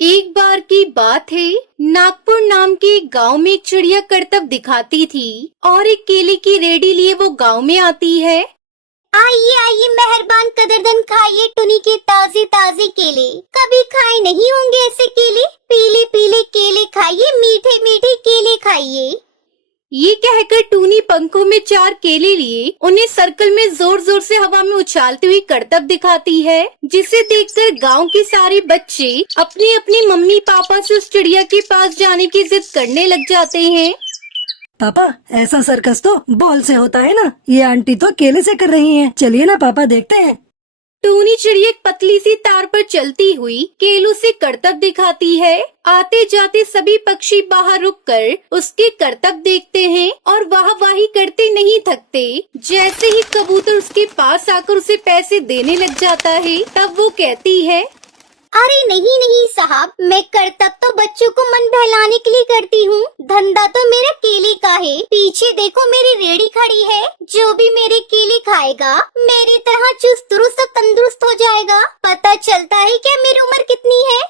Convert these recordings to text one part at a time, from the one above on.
एक बार की बात है, नागपुर नाम के एक गांव में एक चिड़िया करतब दिखाती थी और एक केले की रेडी लिए वो गांव में आती है। आइए आइए मेहरबान कदरदन, खाइए टुनी के ताजे ताजे केले। कभी खाए नहीं होंगे ऐसे केले। पीले पीले केले खाइए, मीठे मीठे केले खाइए। ये कहकर टूनी पंखों में 4 केले लिए उन्हें सर्कल में जोर जोर से हवा में उछालती हुई करतब दिखाती है, जिसे देखकर गांव के सारे बच्चे अपनी अपनी मम्मी पापा से उस चिड़िया के पास जाने की जिद करने लग जाते हैं। पापा, ऐसा सर्कस तो बॉल से होता है ना, ये आंटी तो केले से कर रही हैं। चलिए ना पापा, देखते हैं। टूनी चिड़िया एक पतली सी तार पर चलती हुई केलों से करतब दिखाती है। आते जाते सभी पक्षी बाहर रुककर उसके करतब देखते हैं और वाहवाही करते नहीं थकते। जैसे ही कबूतर उसके पास आकर उसे पैसे देने लग जाता है, तब वो कहती है, अरे नहीं नहीं साहब, मैं करतब तो बच्चों को मन बहलाने के लिए करती हूँ। धंधा तो मेरा केले का है। पीछे देखो मेरी रेड़ी खड़ी है। जो भी मेरे केले खाएगा मेरी तरह चुस्त दुरुस्त और तंदुरुस्त हो जाएगा। पता चलता है क्या मेरी उम्र कितनी है?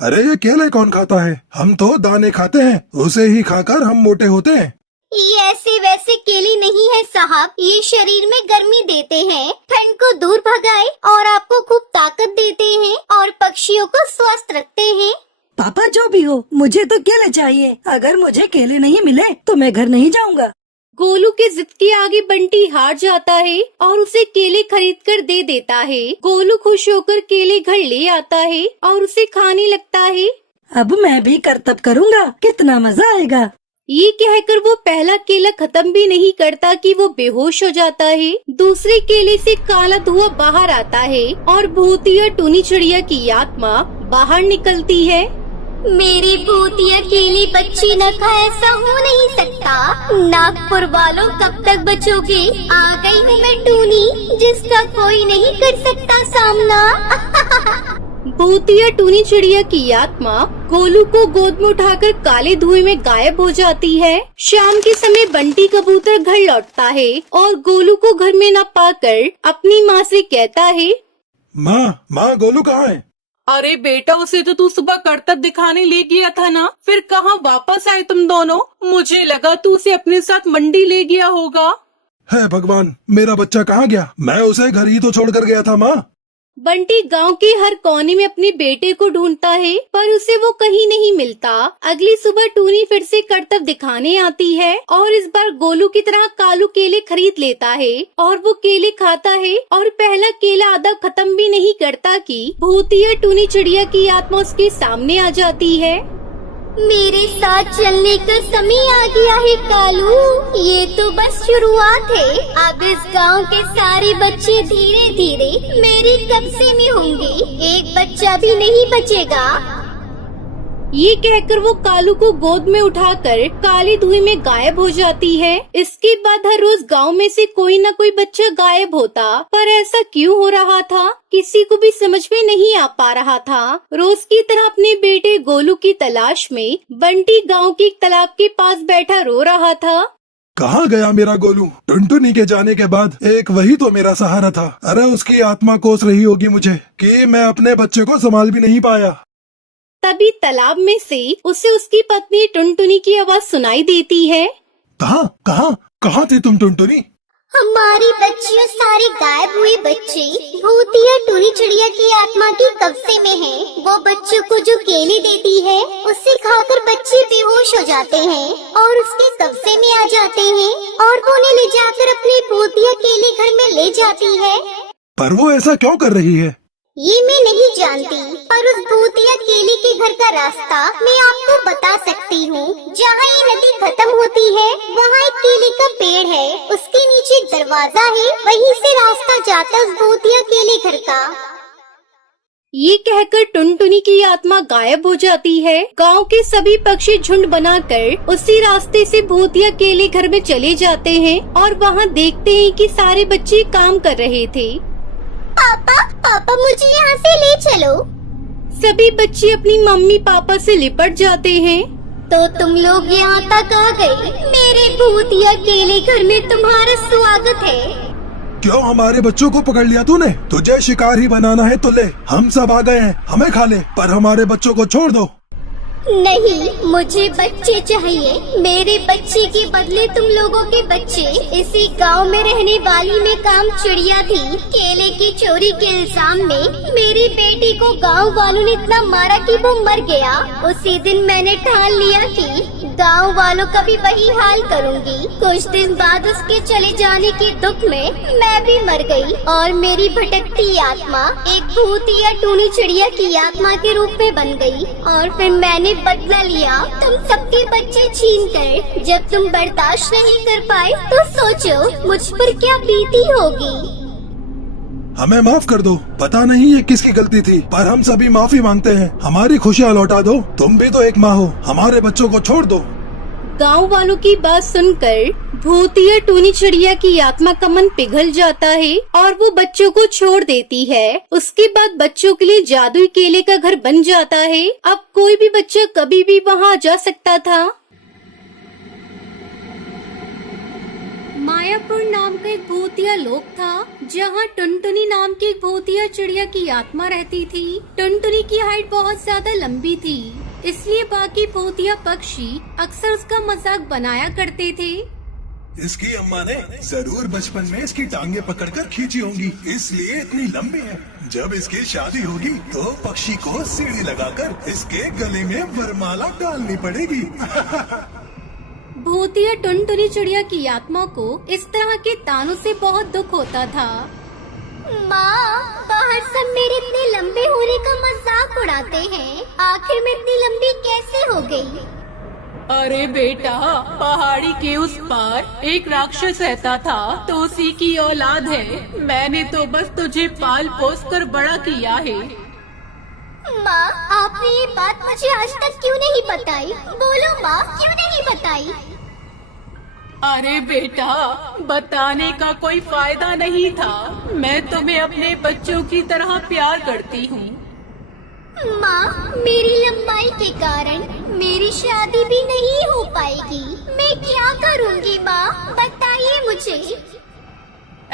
अरे ये केले कौन खाता है? हम तो दाने खाते हैं, उसे ही खाकर हम मोटे होते हैं। ये ऐसे वैसे केले नहीं है साहब, ये शरीर में गर्मी देते हैं, ठंड को दूर भगाए और आपको खूब ताकत देते हैं और पक्षियों को स्वस्थ रखते हैं। पापा जो भी हो, मुझे तो केले चाहिए। अगर मुझे केले नहीं मिले तो मैं घर नहीं जाऊंगा। गोलू के जिद के आगे बंटी हार जाता है और उसे केले खरीद कर दे देता है। गोलू खुश होकर केले घर ले आता है और उसे खाने लगता है। अब मैं भी करतब करूंगा, कितना मजा आएगा। ये कहकर वो पहला केला खत्म भी नहीं करता कि वो बेहोश हो जाता है। दूसरे केले से काला धुआं बाहर आता है और भूतिया टूनी चिड़िया की आत्मा बाहर निकलती है। मेरी भूतिया केले बच्ची न खाए, ऐसा हो नहीं सकता। नागपुर वालों कब तक बचोगे? आ गई हूँ मैं टूनी, जिसका कोई नहीं कर सकता सामना। भूतिया टूनी चिड़िया की आत्मा गोलू को गोद में उठाकर काले धुएं में गायब हो जाती है। शाम के समय बंटी कबूतर घर लौटता है और गोलू को घर में न पाकर अपनी माँ से कहता है, माँ गोलू कहाँ है? अरे बेटा, उसे तो तू सुबह करतब दिखाने ले गया था ना, फिर कहाँ वापस आए तुम दोनों? मुझे लगा तू उसे अपने साथ मंडी ले गया होगा। हे भगवान, मेरा बच्चा कहाँ गया? मैं उसे घर ही तो छोड़कर गया था माँ। बंटी गांव के हर कोने में अपने बेटे को ढूंढता है, पर उसे वो कहीं नहीं मिलता। अगली सुबह टूनी फिर से करतब दिखाने आती है और इस बार गोलू की तरह कालू केले खरीद लेता है और वो केले खाता है और पहला केला आधा खत्म भी नहीं करता कि भूतिया टूनी चिड़िया की आत्मा उसके सामने आ जाती है। मेरे साथ चलने का समय आ गया है कालू, ये तो बस शुरुआत है। अब इस गांव के सारे बच्चे धीरे धीरे मेरे कब्जे में होंगे, एक बच्चा भी नहीं बचेगा। ये कहकर वो कालू को गोद में उठाकर काले धुएं में गायब हो जाती है। इसके बाद हर रोज गांव में से कोई न कोई बच्चा गायब होता, पर ऐसा क्यों हो रहा था किसी को भी समझ में नहीं आ पा रहा था। रोज की तरह अपने बेटे गोलू की तलाश में बंटी गांव के एक तालाब के पास बैठा रो रहा था। कहाँ गया मेरा गोलू? टुनटुनी के जाने के बाद एक वही तो मेरा सहारा था। अरे उसकी आत्मा कोस रही होगी मुझे कि मैं अपने बच्चे को संभाल भी नहीं पाया। तभी तालाब में से उसे उसकी पत्नी टुनटुनी की आवाज सुनाई देती है। कहाँ थे तुम टुनटुनी? हमारी बच्चियों सारे गायब हुए बच्चे भूतिया टूनी चिड़िया की आत्मा के कब्जे में हैं। वो बच्चों को जो केले देती है उसे खाकर बच्चे बेहोश हो जाते हैं और उसके कब्जे में आ जाते हैं और वो उन्हें ले जाकर अपने भूतिया केले घर में ले जाती है। पर वो ऐसा क्यों कर रही है? ये मैं नहीं जानती, पर उस भूतिया केले के घर का रास्ता मैं आपको बता सकती हूँ। जहाँ ये नदी खत्म होती है वहाँ एक केले का पेड़ है, उसके नीचे एक दरवाजा है, वहीं से रास्ता जाता है उस भूतिया केले घर का। ये कहकर टुनटुनी की आत्मा गायब हो जाती है। गांव के सभी पक्षी झुंड बनाकर उसी रास्ते से भूतिया केले घर में चले जाते हैं और वहाँ देखते हैं कि सारे बच्चे काम कर रहे थे। पापा मुझे यहाँ से ले चलो। सभी बच्चे अपनी मम्मी पापा से लिपट जाते हैं। तो तुम लोग यहाँ तक आ गए? मेरे भूतिया केले घर में तुम्हारा स्वागत है। क्यों हमारे बच्चों को पकड़ लिया तूने? तुझे शिकार ही बनाना है तो ले, हम सब आ गए हैं, हमें खा ले, पर हमारे बच्चों को छोड़ दो। नहीं, मुझे बच्चे चाहिए। मेरे बच्चे के बदले तुम लोगों के बच्चे। इसी गांव में रहने वाली मैं काम चिड़िया थी। केले की चोरी के इल्जाम में मेरी बेटी को गांव वालों ने इतना मारा कि वो मर गया। उसी दिन मैंने ठान लिया कि गांव वालों का भी वही हाल करूंगी। कुछ दिन बाद उसके चले जाने के दुख में मैं भी मर गई और मेरी भटकती आत्मा एक भूत या टूनी चिड़िया की आत्मा के रूप में बन गई। और फिर मैंने बदला लिया तुम सबके बच्चे छीन कर। जब तुम बर्दाश्त नहीं कर पाए तो सोचो मुझ पर क्या बीती होगी। हमें माफ कर दो, पता नहीं ये किसकी गलती थी, पर हम सभी माफी मांगते हैं। हमारी खुशियाँ लौटा दो, तुम भी तो एक माँ हो, हमारे बच्चों को छोड़ दो। गांव वालों की बात सुनकर भूतिया टूनी चिड़िया की आत्मा का मन पिघल जाता है और वो बच्चों को छोड़ देती है। उसके बाद बच्चों के लिए जादुई केले का घर बन जाता है। अब कोई भी बच्चा कभी भी वहाँ जा सकता था। मायापुर नाम का एक भूतिया लोक था, जहाँ टुनटुनी नाम की एक भूतिया चिड़िया की आत्मा रहती थी। टुनटुनी की हाइट बहुत ज्यादा लंबी थी, इसलिए बाकी भूतिया पक्षी अक्सर उसका मजाक बनाया करते थे। इसकी अम्मा ने जरूर बचपन में इसकी टांगे पकड़कर खींची होंगी, इसलिए इतनी लंबी है। जब इसकी शादी होगी तो पक्षी को सीढ़ी लगाकर इसके गले में वरमाला डालनी पड़ेगी। भूतिया टुनटुनी चिड़िया की आत्मा को इस तरह के तानों से बहुत दुख होता था। माँ, बाहर सब मेरे इतने लंबे होने का मजाक उड़ाते हैं। आखिर मैं इतनी लंबी कैसे हो गई? अरे बेटा, पहाड़ी के उस पार एक राक्षस रहता था, तो उसी की औलाद है। मैंने तो बस तुझे पाल पोस कर बड़ा किया है। माँ, आपने ये बात मुझे आज तक क्यों नहीं बताई? बोलो माँ, क्यों नहीं बताई? अरे बेटा, बताने का कोई फायदा नहीं था। मैं तुम्हें अपने बच्चों की तरह प्यार करती हूँ। माँ, मेरी लंबाई के कारण मेरी शादी भी नहीं हो पाएगी। मैं क्या करूँगी माँ, बताइए मुझे।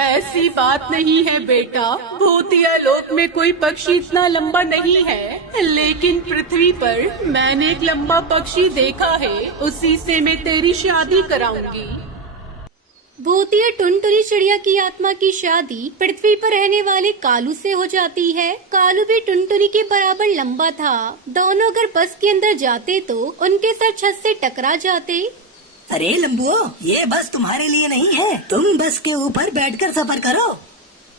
ऐसी बात नहीं है बेटा, भूतिया लोक में कोई पक्षी इतना लंबा नहीं है, लेकिन पृथ्वी पर मैंने एक लंबा पक्षी देखा है, उसी से मैं तेरी शादी कराऊंगी। भूतिया टुनटुनी चिड़िया की आत्मा की शादी पृथ्वी पर रहने वाले कालू से हो जाती है। कालू भी टुनटुनी के बराबर लंबा था। दोनों अगर बस के अंदर जाते तो उनके सर छत से टकरा जाते। अरे लंबुओ, ये बस तुम्हारे लिए नहीं है, तुम बस के ऊपर बैठकर सफर करो।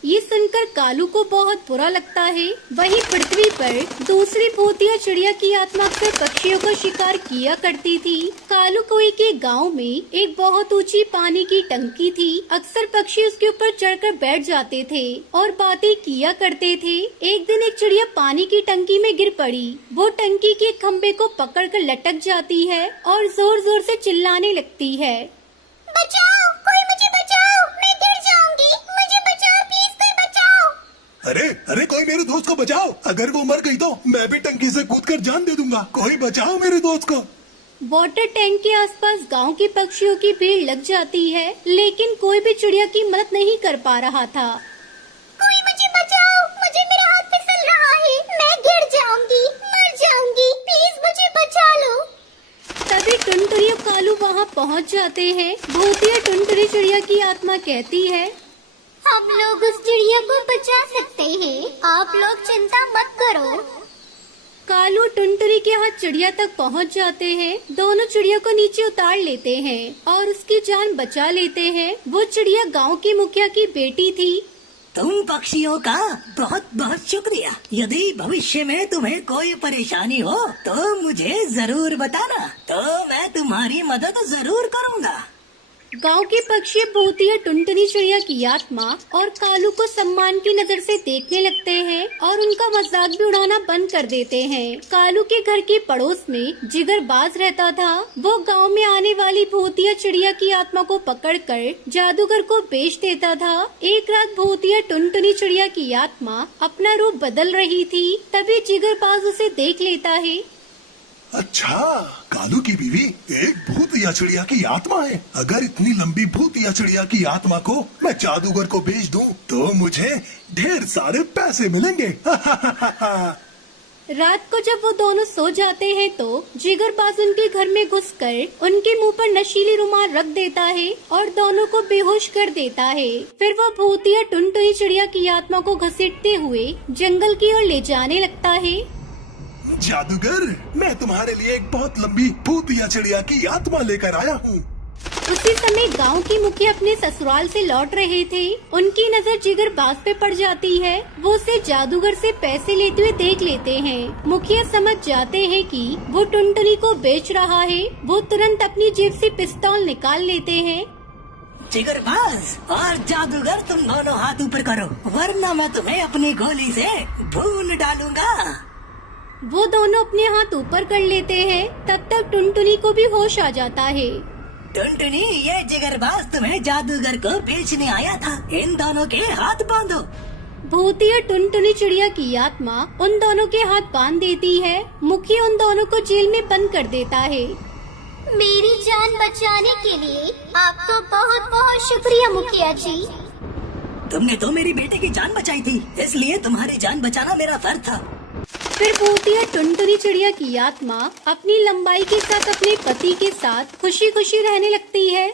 ये सुनकर कालू को बहुत बुरा लगता है। वहीं पृथ्वी पर दूसरी भूतिया चिड़िया की आत्मा अक्सर पक्षियों का शिकार किया करती थी। कालू कोई के गांव में एक बहुत ऊंची पानी की टंकी थी। अक्सर पक्षी उसके ऊपर चढ़कर बैठ जाते थे और बातें किया करते थे। एक दिन एक चिड़िया पानी की टंकी में गिर पड़ी। वो टंकी के खम्भे को पकड़कर लटक जाती है और जोर जोर से चिल्लाने लगती है, बचाओ, कोई मुझे बचाओ, मैं गिर जाऊंगी, मुझे बचाओ, प्लीज कोई बचाओ। अरे कोई मेरे दोस्त को बचाओ, अगर वो मर गई तो मैं भी टंकी से कूदकर जान दे दूंगा। कोई बचाओ मेरे दोस्त को। वाटर टैंक के आसपास गांव के पक्षियों की भीड़ लग जाती है, लेकिन कोई भी चिड़िया की मदद नहीं कर पा रहा था। कोई मुझे बचाओ, मुझे मेरा हाथ फिसल रहा है, मैं गिर जाऊंगी, मर जाऊंगी, प्लीज मुझे बचा लो। तभी टुनटुनी और कालू वहाँ पहुँच जाते हैं। भूतिया टुनटुनी चिड़िया की आत्मा कहती है, हम लोग उस चिड़िया को बचा सकते हैं, आप लोग चिंता मत करो। कालू टुनटुनी के हाथ चिड़िया तक पहुँच जाते हैं। दोनों चिड़िया को नीचे उतार लेते हैं और उसकी जान बचा लेते हैं। वो चिड़िया गांव की मुखिया की बेटी थी। तुम पक्षियों का बहुत बहुत शुक्रिया। यदि भविष्य में तुम्हें कोई परेशानी हो तो मुझे जरूर बताना, तो मैं तुम्हारी मदद जरूर करूँगा। गांव के पक्षी भूतिया टुनटुनी चिड़िया की आत्मा और कालू को सम्मान की नजर से देखने लगते हैं और उनका मजाक भी उड़ाना बंद कर देते हैं। कालू के घर के पड़ोस में जिगरबाज रहता था। वो गांव में आने वाली भूतिया चिड़िया की आत्मा को पकड़कर जादूगर को बेच देता था। एक रात भूतिया टुनटुनी चिड़िया की आत्मा अपना रूप बदल रही थी, तभी जिगरबाज उसे देख लेता है। अच्छा, कालू की बीवी एक भूत या चिड़िया की आत्मा है। अगर इतनी लंबी भूत या चिड़िया की आत्मा को मैं जादूगर को बेच दूं, तो मुझे ढेर सारे पैसे मिलेंगे। रात को जब वो दोनों सो जाते हैं तो जिगरबाज उनके घर में घुसकर उनके मुंह पर नशीली रुमाल रख देता है और दोनों को बेहोश कर देता है। फिर वो भूतिया टुनटुनी चिड़िया की आत्मा को घसीटते हुए जंगल की ओर ले जाने लगता है। जादूगर, मैं तुम्हारे लिए एक बहुत लंबी भूत या चिड़िया की आत्मा लेकर आया हूँ। उसी समय गांव की मुखिया अपने ससुराल से लौट रहे थे। उनकी नजर जिगरबाज पे पड़ जाती है। वो उसे जादूगर से पैसे लेते हुए देख लेते हैं। मुखिया समझ जाते हैं कि वो टुनटुनी को बेच रहा है। वो तुरंत अपनी जेब से पिस्तौल निकाल लेते हैं। जिगरबाज और जादूगर, तुम दोनों हाथ ऊपर करो, वरना मैं तुम्हें अपनी गोली से भून डालूंगा। वो दोनों अपने हाथ ऊपर कर लेते हैं। तब तक टुनटुनी को भी होश आ जाता है। टुनटुनी, ये जिगरबाज तुम्हें जादूगर को बेचने आया था। इन दोनों के हाथ बांधो। भूतिया टुनटुनी चिड़िया की आत्मा उन दोनों के हाथ बांध देती है। मुखिया उन दोनों को जेल में बंद कर देता है। मेरी जान बचाने के लिए आपका बहुत बहुत शुक्रिया मुखिया जी। तुमने तो मेरी बेटे की जान बचाई थी, इसलिए तुम्हारी जान बचाना मेरा फर्ज था। फिर भूतिया टुनटुनी चिड़िया की आत्मा अपनी लंबाई के साथ अपने पति के साथ खुशी खुशी रहने लगती है।